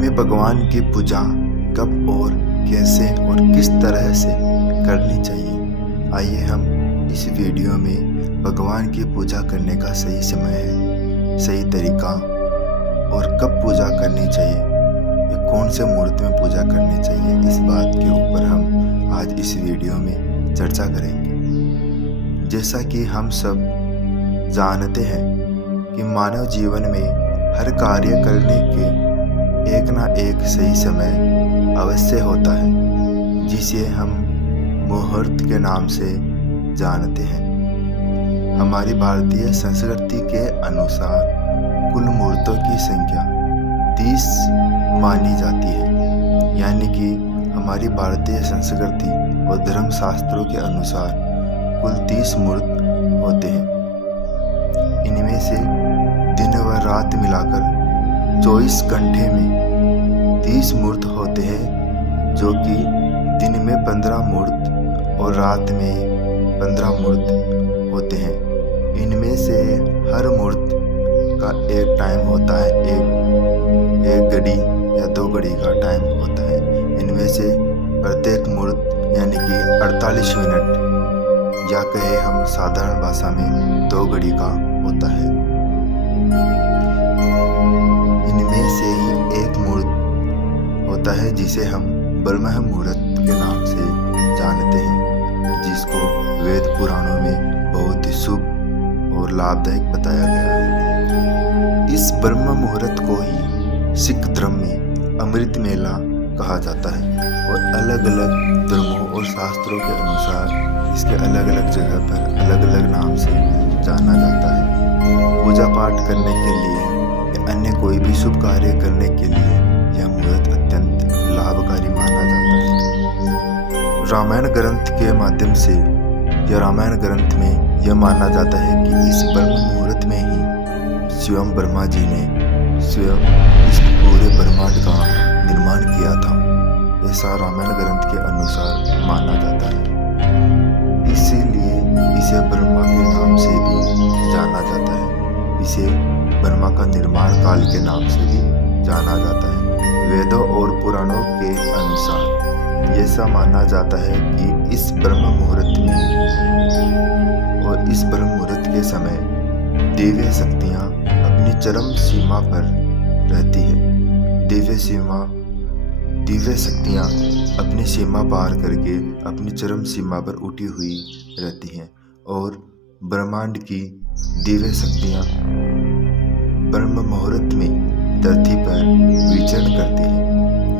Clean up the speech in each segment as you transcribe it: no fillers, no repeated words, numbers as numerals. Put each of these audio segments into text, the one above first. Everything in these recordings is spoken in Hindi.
हमें भगवान की पूजा कब और कैसे और किस तरह से करनी चाहिए। आइए हम इस वीडियो में भगवान की पूजा करने का सही समय है, सही तरीका और कब पूजा करनी चाहिए, कौन से मुहूर्त में पूजा करनी चाहिए, इस बात के ऊपर हम आज इस वीडियो में चर्चा करेंगे। जैसा कि हम सब जानते हैं कि मानव जीवन में हर कार्य करने के एक ना एक सही समय अवश्य होता है, जिसे हम मुहूर्त के नाम से जानते हैं। हमारी भारतीय संस्कृति के अनुसार कुल मुहूर्तों की संख्या 30 मानी जाती है, यानी कि हमारी भारतीय संस्कृति और धर्मशास्त्रों के अनुसार कुल 30 मुहूर्त होते हैं। इनमें से दिन व रात मिलाकर 24 घंटे में 30 मुहूर्त होते हैं, जो कि दिन में 15 मुहूर्त और रात में 15 मुहूर्त होते हैं। इनमें से हर मुहूर्त का एक टाइम होता है, एक घड़ी या 2 घड़ी का टाइम होता है। इनमें से प्रत्येक मुहूर्त यानी कि 48 मिनट या कहे हम साधारण भाषा में 2 घड़ी का होता है। इनमें से ही एक मुहूर्त होता है जिसे हम ब्रह्म मुहूर्त के नाम से जानते हैं, जिसको वेद पुराणों में बहुत ही शुभ और लाभदायक बताया गया है। इस ब्रह्म मुहूर्त को ही सिख धर्म में अमृत मेला कहा जाता है और अलग अलग धर्मों और शास्त्रों के अनुसार इसके अलग अलग जगह पर अलग अलग नाम से जाना जाता है। पूजा पाठ करने के लिए या अन्य कोई भी शुभ कार्य करने के लिए यह मुहूर्त अत्यंत लाभकारी माना जाता है। रामायण ग्रंथ के माध्यम से या रामायण ग्रंथ में यह माना जाता है कि इस ब्रह्म मुहूर्त में ही स्वयं ब्रह्मा जी ने स्वयं इस पूरे ब्रह्मांड का निर्माण किया था। ऐसा रामायण ग्रंथ के अनुसार माना जाता है, इसीलिए इसे ब्रह्मा के नाम से भी जाना जाता है। इसे ब्रह्मा का निर्माण काल के नाम से भी जाना जाता है। वेदों और पुराणों के अनुसार ऐसा माना जाता है कि इस ब्रह्म मुहूर्त में और इस ब्रह्म मुहूर्त के समय दिव्य शक्तियाँ अपनी चरम सीमा पर रहती है। दिव्य शक्तियाँ अपनी सीमा पार करके अपनी चरम सीमा पर उठी हुई रहती हैं और ब्रह्मांड की दिव्य शक्तियाँ ब्रह्म मुहूर्त में धरती पर विचरण करती हैं,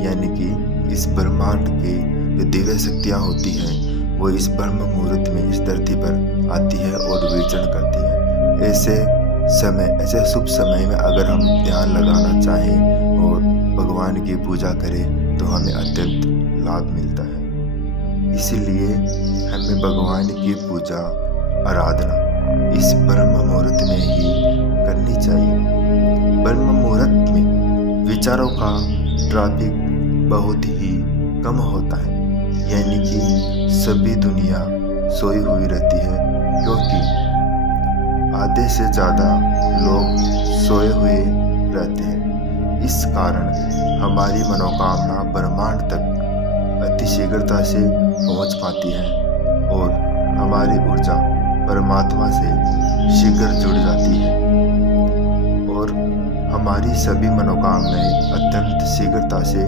यानी कि इस ब्रह्मांड के जो दिव्य शक्तियाँ होती हैं वो इस ब्रह्म मुहूर्त में इस धरती पर आती है और विचरण करती है। ऐसे शुभ समय में अगर हम ध्यान लगाना चाहें और भगवान की पूजा करें तो हमें अत्यंत लाभ मिलता है। इसीलिए हमें भगवान की पूजा आराधना इस ब्रह्म मुहूर्त में ही करनी चाहिए। ब्रह्म मुहूर्त में विचारों का ट्रैफिक बहुत ही कम होता है, यानी कि सभी दुनिया सोई हुई रहती है, क्योंकि आधे से ज़्यादा लोग सोए हुए रहते हैं। इस कारण हमारी मनोकामना ब्रह्मांड तक अति शीघ्रता से पहुंच पाती है और हमारी ऊर्जा परमात्मा से शीघ्र जुड़ जाती है और हमारी सभी मनोकामनाएं अत्यंत शीघ्रता से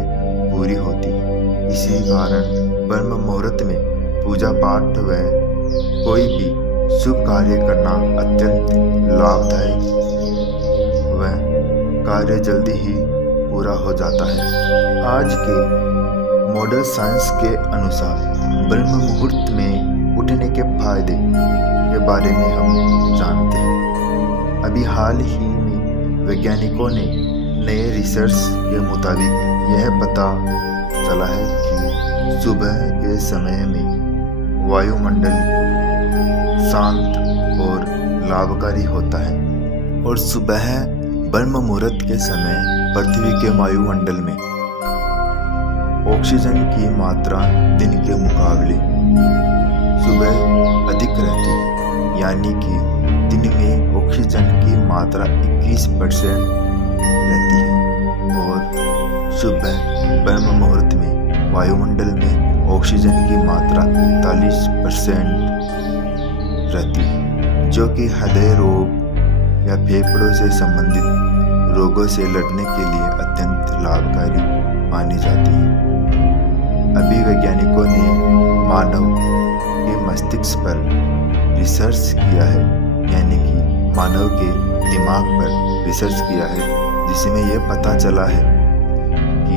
पूरी होती हैं। इसी कारण ब्रह्म मुहूर्त में पूजा पाठ व कोई भी शुभ कार्य करना अत्यंत लाभदायक व कार्य जल्दी ही पूरा हो जाता है। आज के मॉडर्न साइंस के अनुसार ब्रह्म मुहूर्त में उठने के फायदे के बारे में हम जानते हैं। अभी हाल ही में वैज्ञानिकों ने नए रिसर्च के मुताबिक यह पता चला है कि सुबह के समय में वायुमंडल शांत और लाभकारी होता है और सुबह ब्रह्म मुहूर्त के समय पृथ्वी के वायुमंडल में ऑक्सीजन की मात्रा दिन के मुकाबले सुबह अधिक रहती है, यानी कि दिन में ऑक्सीजन की मात्रा 21% रहती है और सुबह ब्रह्म मुहूर्त में वायुमंडल में ऑक्सीजन की मात्रा 41% रहती है, जो कि हृदय रोग या फेफड़ों से संबंधित रोगों से लड़ने के लिए अत्यंत लाभकारी मानी जाती है। अभी वैज्ञानिकों ने मानव के मस्तिष्क पर रिसर्च किया है, यानी कि मानव के दिमाग पर रिसर्च किया है, जिसमें यह पता चला है कि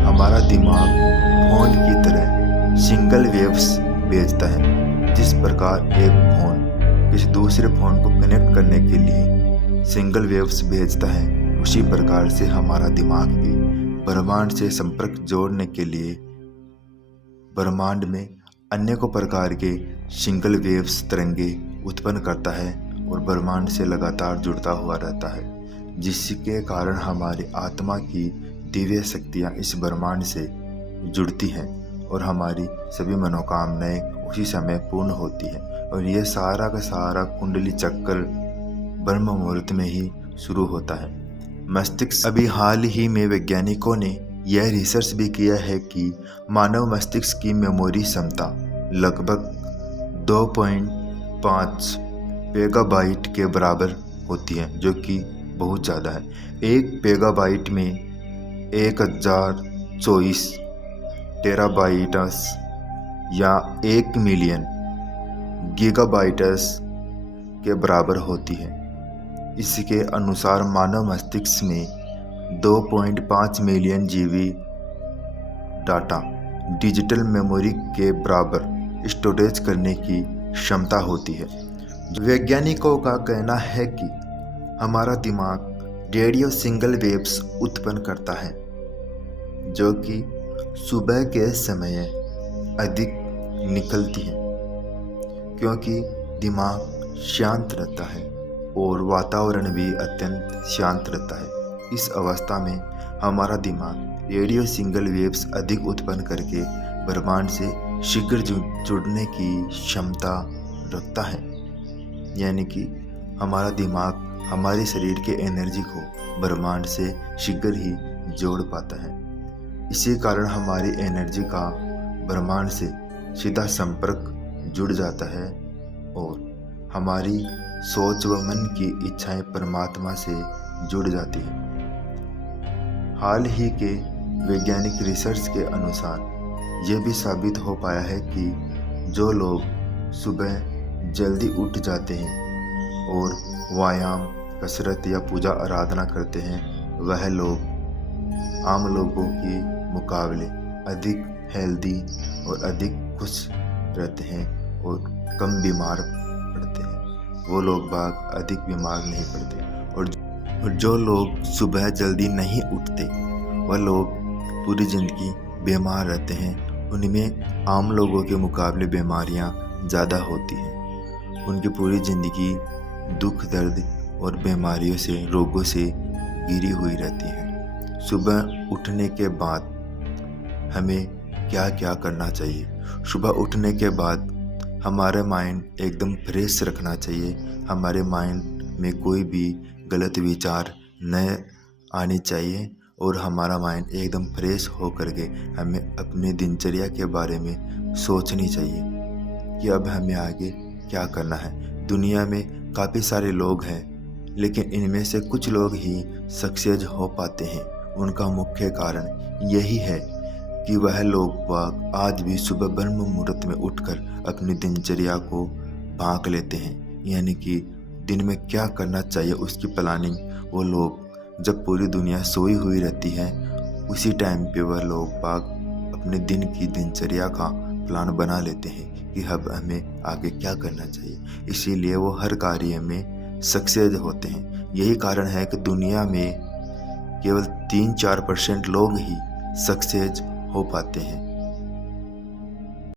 हमारा दिमाग फोन की तरह सिंगल वेव्स भेजता है। जिस प्रकार एक फोन किसी दूसरे फोन को कनेक्ट करने के लिए सिंगल वेव्स भेजता है, उसी प्रकार से हमारा दिमाग भी ब्रह्मांड से संपर्क जोड़ने के लिए ब्रह्मांड में अनेकों प्रकार के सिंगल वेव्स तरंगे उत्पन्न करता है और ब्रह्मांड से लगातार जुड़ता हुआ रहता है, जिसके कारण हमारी आत्मा की दिव्य शक्तियाँ इस ब्रह्मांड से जुड़ती हैं और हमारी सभी मनोकामनाएं उसी समय पूर्ण होती हैं। और ये सारा का सारा कुंडली चक्कर ब्रह्म मुहूर्त में ही शुरू होता है। मस्तिष्क अभी हाल ही में वैज्ञानिकों ने यह रिसर्च भी किया है कि मानव मस्तिष्क की मेमोरी क्षमता लगभग 2.5 मेगाबाइट के बराबर होती है, जो कि बहुत ज़्यादा है। 1 मेगाबाइट में 1024 टेराबाइट्स या 1 मिलियन गीगाबाइट्स के बराबर होती है। इसके अनुसार मानव मस्तिष्क में 2.5 million GB data digital memory के बराबर स्टोरेज करने की क्षमता होती है। वैज्ञानिकों का कहना है कि हमारा दिमाग रेडियो सिंगल वेव्स उत्पन्न करता है, जो कि सुबह के समय अधिक निकलती है, क्योंकि दिमाग शांत रहता है और वातावरण भी अत्यंत शांत रहता है। इस अवस्था में हमारा दिमाग रेडियो सिंगल वेव्स अधिक उत्पन्न करके ब्रह्मांड से शीघ्र जुड़ने की क्षमता रखता है, यानी कि हमारा दिमाग हमारे शरीर के एनर्जी को ब्रह्मांड से शीघ्र ही जोड़ पाता है। इसी कारण हमारी एनर्जी का ब्रह्मांड से सीधा संपर्क जुड़ जाता है और हमारी सोच व मन की इच्छाएं परमात्मा से जुड़ जाती है। हाल ही के वैज्ञानिक रिसर्च के अनुसार यह भी साबित हो पाया है कि जो लोग सुबह जल्दी उठ जाते हैं और व्यायाम, कसरत या पूजा आराधना करते हैं, वह लोग आम लोगों के मुकाबले अधिक हेल्दी और अधिक खुश रहते हैं और कम बीमार पड़ते हैं। वो लोग बाग अधिक बीमार नहीं पड़ते। और जो लोग सुबह जल्दी नहीं उठते, वह लोग पूरी ज़िंदगी बीमार रहते हैं। उनमें आम लोगों के मुकाबले बीमारियां ज़्यादा होती हैं। उनकी पूरी ज़िंदगी दुख, दर्द और बीमारियों से, रोगों से घिरी हुई रहती है। सुबह उठने के बाद हमें क्या क्या करना चाहिए? सुबह उठने के बाद हमारा माइंड एकदम फ्रेश रखना चाहिए। हमारे माइंड में कोई भी गलत विचार न आने चाहिए और हमारा माइंड एकदम फ्रेश हो करके हमें अपने दिनचर्या के बारे में सोचनी चाहिए कि अब हमें आगे क्या करना है। दुनिया में काफ़ी सारे लोग हैं, लेकिन इनमें से कुछ लोग ही सक्सेस हो पाते हैं। उनका मुख्य कारण यही है कि वह लोग आज भी सुबह ब्रह्म मुहूर्त में उठकर अपनी दिनचर्या को भांक लेते हैं, यानी कि दिन में क्या करना चाहिए उसकी प्लानिंग वो लोग जब पूरी दुनिया सोई हुई रहती है उसी टाइम पे वह लोग अपने दिन की दिनचर्या का प्लान बना लेते हैं कि अब हमें आगे क्या करना चाहिए। इसीलिए वो हर कार्य में सक्सेस होते हैं। यही कारण है कि दुनिया में केवल 3-4% लोग ही सक्सेस हो पाते हैं।